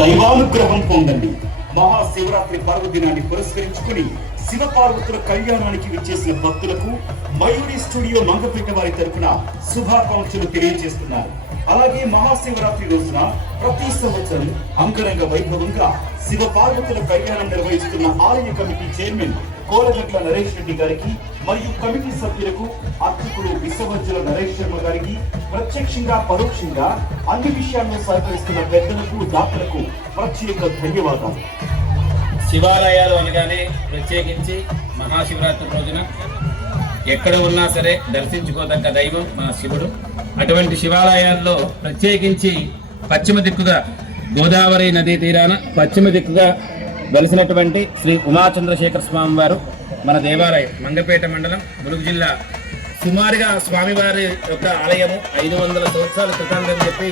దైవానుగ్రహం పొందండి. మహాశివరాత్రి పర్వదినాన్ని పురస్కరించుకుని శివపార్వతుల కళ్యాణానికి విచ్చేసిన భక్తులకు మయూరి స్టూడియో మంగపేట వారి తరఫున శుభాకాంక్షలు తెలియజేస్తున్నారు. అలాగే మహాశివరాత్రి రోజున ప్రతి సంవత్సరం అంగరంగ వైభవంగా శివపార్వతుల కళ్యాణం నిర్వహిస్తున్న ఆలయ కమిటీ చైర్మన్ కోలగట్ల నరేష్ రెడ్డి గారికి మరియు కమిటీ సభ్యులకు అర్చకులు విశ్వవజ్జుల నరేష్ శర్మ గారికి ప్రత్యక్షంగా పరోక్షంగా అన్ని విషయాలను సహకరిస్తున్న పెద్దలకు దాతలకు ప్రత్యేక ధన్యవాదాలు. శివాలయాలు అనగానే ప్రత్యేకించి మహాశివరాత్రి రోజున ఎక్కడ ఉన్నా సరే దర్శించుకోదగ్గ దైవం మన శివుడు. అటువంటి శివాలయాల్లో ప్రత్యేకించి పశ్చిమ దిక్కుగా గోదావరి నదీ తీరాన పశ్చిమ దిక్కుగా వెలిసినటువంటి శ్రీ ఉమాచంద్రశేఖర స్వామి వారు మన దేవాలయం మంగపేట మండలం ములుగు జిల్లా. సుమారుగా స్వామివారి యొక్క ఆలయము 500 సంవత్సరాల క్రితం చెప్పి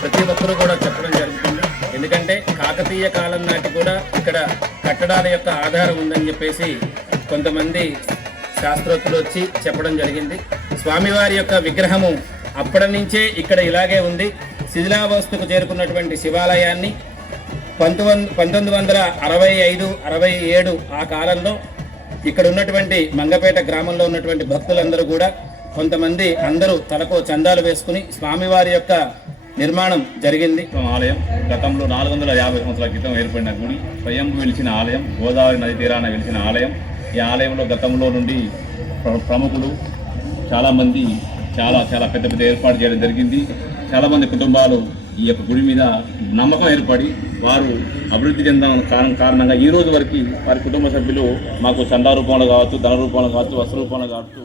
ప్రతి ఒక్కరూ కూడా చెప్పడం జరుగుతుంది. ఎందుకంటే కాకతీయ కాలం నాటి కూడా ఇక్కడ కట్టడాల యొక్క ఆధారం ఉందని చెప్పేసి కొంతమంది శాస్త్రజ్ఞులు వచ్చి చెప్పడం జరిగింది. స్వామివారి యొక్క విగ్రహము అప్పటి నుంచే ఇక్కడ ఇలాగే ఉంది. శిథిలావస్థకు చేరుకున్నటువంటి శివాలయాన్ని 1965-67 ఆ కాలంలో ఇక్కడ ఉన్నటువంటి మంగపేట గ్రామంలో ఉన్నటువంటి భక్తులందరూ కూడా కొంతమంది అందరూ తలకు చందాలు వేసుకుని స్వామివారి యొక్క నిర్మాణం జరిగింది. ఆలయం గతంలో 450 సంవత్సరాల క్రితం ఏర్పడిన గుడి, స్వయంభూ వెలిసిన ఆలయం, గోదావరి నది తీరాన వెలిసిన ఆలయం. ఈ ఆలయంలో గతంలో నుండి ప్రముఖులు చాలామంది చాలా పెద్ద ఏర్పాటు చేయడం జరిగింది. చాలామంది కుటుంబాలు ఈ యొక్క గుడి మీద నమ్మకం ఏర్పడి వారు అభివృద్ధి చెందడం కారణంగా ఈ రోజు వరకు వారి కుటుంబ సభ్యులు మాకు చందా రూపంలో కావచ్చు, ధన రూపంలో కావచ్చు, వస్త్ర రూపంలో కావచ్చు